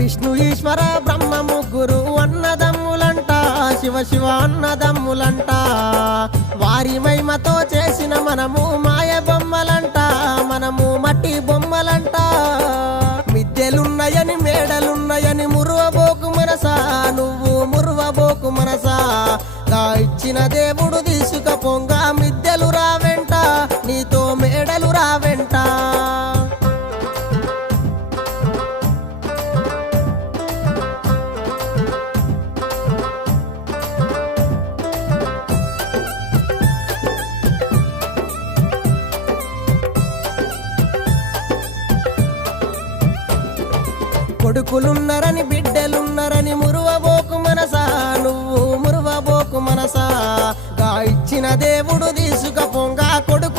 విష్ణు ఈశ్వర బ్రహ్మ ముగ్గురు అన్నదమ్ములంట, శివ శివ అన్నదమ్ములంట. వారి మహిమతో చేసిన మనము మాయ బొమ్మలంట, మనము మట్టి బొమ్మలంట. మిద్దెలున్నాయని మేడలున్నాయని మురువబోకు మనసా, నువ్వు మురువబోకు మనసా. గా ఇచ్చిన దేవుడు తీసుకపోంగ మిద్దెలు రావెంట, నీతో మేడలు రావెంట. కొడుకులున్నరని బిడ్డలున్నరని మురువబోకు మనసా, నువ్వు మురువబోకు మనసా. గా ఇచ్చిన దేవుడు తీసుకపోంగా కొడుకు